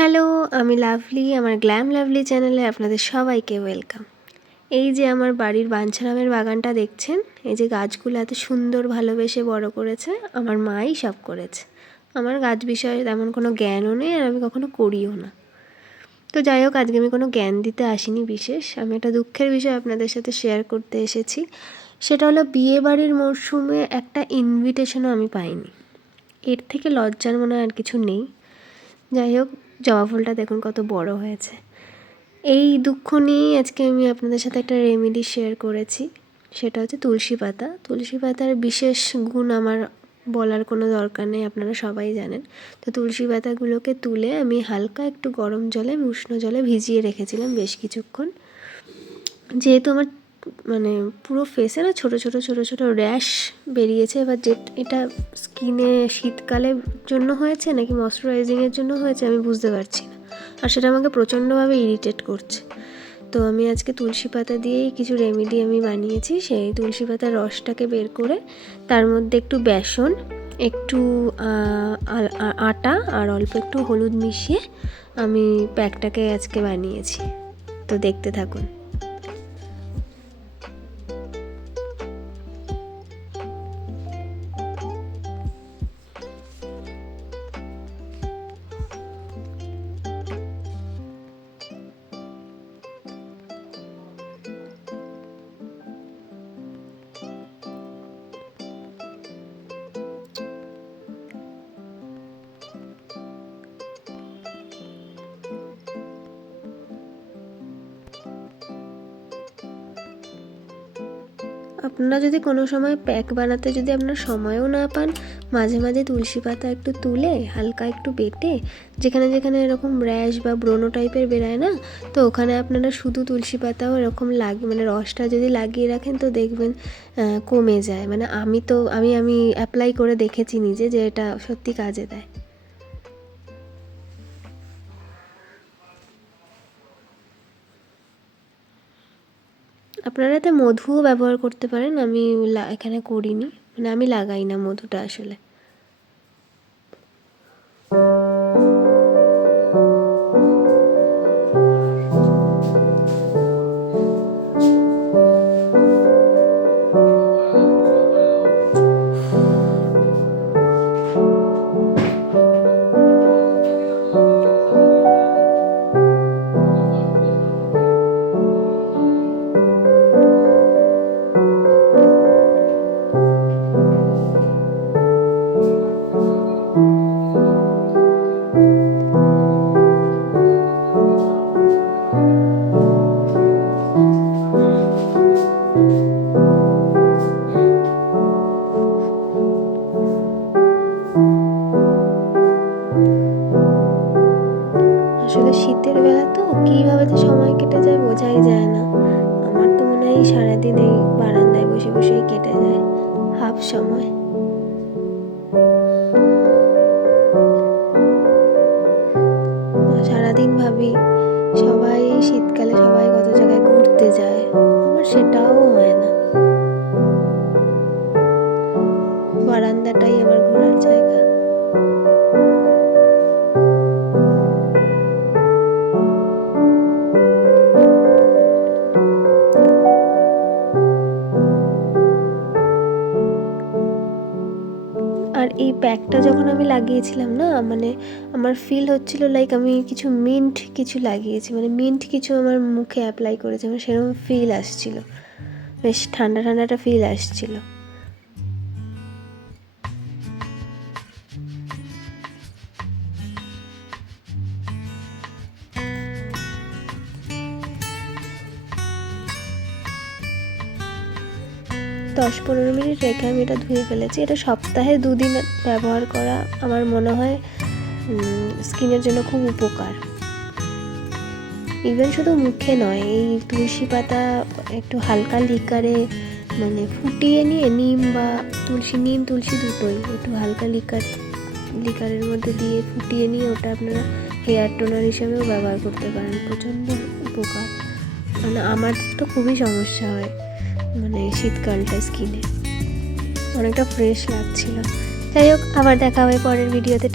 Hello, আমি lovely. আমার glam lovely চ্যানেলে আপনাদের সবাইকে ওয়েলকাম। এই যে আমার বাড়ির বাঞ্ছারামের বাগানটা দেখছেন, এই যে গাছগুলো এত সুন্দর ভালোবেসে বড় করেছে, আমার মাই সব করেছে। আমার গাছ বিষয়ে তেমন কোনো জ্ঞানও নেই, আর আমি কখনো করিও না। তো যাই হোক, আজকে আমি কোনো জ্ঞান দিতে আসিনি বিশেষ। আমি একটা দুঃখের বিষয় আপনাদের সাথে শেয়ার করতে এসেছি। সেটা হলো, বিয়ে বাড়ির মরশুমে একটা ইনভিটেশনও আমি পাইনি। এর থেকে লজ্জার মনে আর কিছু নেই। যাই হোক, জবা ফুলটা দেখুন কত বড় হয়েছে। এই দুঃখ নিয়েই আজকে আমি আপনাদের সাথে একটা রেমেডি শেয়ার করেছি। সেটা হচ্ছে তুলসী পাতা। তুলসী পাতার বিশেষ গুণ আমার বলার কোনো দরকার নেই, আপনারা সবাই জানেন। তো তুলসী পাতাগুলোকে তুলে আমি হালকা একটু গরম জলে, উষ্ণ জলে ভিজিয়ে রেখেছিলাম বেশ কিছুক্ষণ। যেহেতু আমার পুরো ফেসে না ছোটো ছোটো র্যাশ বেরিয়েছে। এবার এটা স্কিনে শীতকালের জন্য হয়েছে নাকি ময়শ্চারাইজিংয়ের জন্য হয়েছে আমি বুঝতে পারছি না, আর সেটা আমাকে প্রচণ্ডভাবে ইরিটেট করছে। তো আমি আজকে তুলসী পাতা দিয়েই কিছু রেমেডি আমি বানিয়েছি। সেই তুলসী পাতার রসটাকে বের করে তার মধ্যে একটু বেসন, একটু আটা আর অল্প একটু হলুদ মিশিয়ে আমি প্যাকটাকে আজকে বানিয়েছি। তো দেখতে থাকুন। আপনারা যদি কোনো সময় প্যাক বানাতে যদি আপনার সময়ও না পান, মাঝে মাঝে তুলসী পাতা একটু তুলে হালকা একটু বেটে, যেখানে যেখানে এরকম র্যাশ বা ব্রণ টাইপের বেরায় না, তো ওখানে আপনারা শুধু তুলসী পাতাও এরকম রসটা যদি লাগিয়ে রাখেন তো দেখবেন কমে যায়। আমি অ্যাপ্লাই করে দেখেছি নিজে যে এটা সত্যি কাজে দেয়। আপনারা এতে মধুও ব্যবহার করতে পারেন। আমি এখানে করিনি, আমি লাগাই না মধুটা আসলে। আসলে শীতের বেলা তো কীভাবে যে সময় কেটে যায় বোঝাই যায় না। আমার তো মনে হয় সারাদিন এই বারান্দায় বসে বসেই কেটে যায় হাফ সময়। সারাদিন ভাবি সবাই শীতকালে সবাই কত জায়গায় ঘুরতে যায়, আমার সেটাও হয় না। বারান্দাটাই আমার ঘোরার জায়গা। আর এই প্যাকটা যখন আমি লাগিয়েছিলাম না, আমার ফিল হচ্ছিল লাইক আমি কিছু লাগিয়েছি, মিন্ট কিছু আমার মুখে অ্যাপ্লাই করেছি, আমার সেরকম ফিল আসছিল, বেশ ঠান্ডা ঠান্ডাটা ফিল আসছিল। 10-15 মিনিট রেখে আমি এটা ধুয়ে ফেলেছি। এটা সপ্তাহে 2 দিন ব্যবহার করা আমার মনে হয় স্কিনের জন্য খুব উপকার। ইভেন শুধু মুখে নয়, এই তুলসী পাতা একটু হালকা লিকারে ফুটিয়ে নিয়ে নিম তুলসী দুটোই একটু হালকা লিকারের মধ্যে দিয়ে ফুটিয়ে নিয়ে ওটা আপনারা হেয়ার টোনার হিসেবেও ব্যবহার করতে পারেন। প্রচণ্ড উপকার। আমার তো খুবই সমস্যা হয় শীতকালটা স্কিনে, অনেকটা ফ্রেশ লাগছিল। যাই হোক, আবার দেখা হবে পরের ভিডিওতে।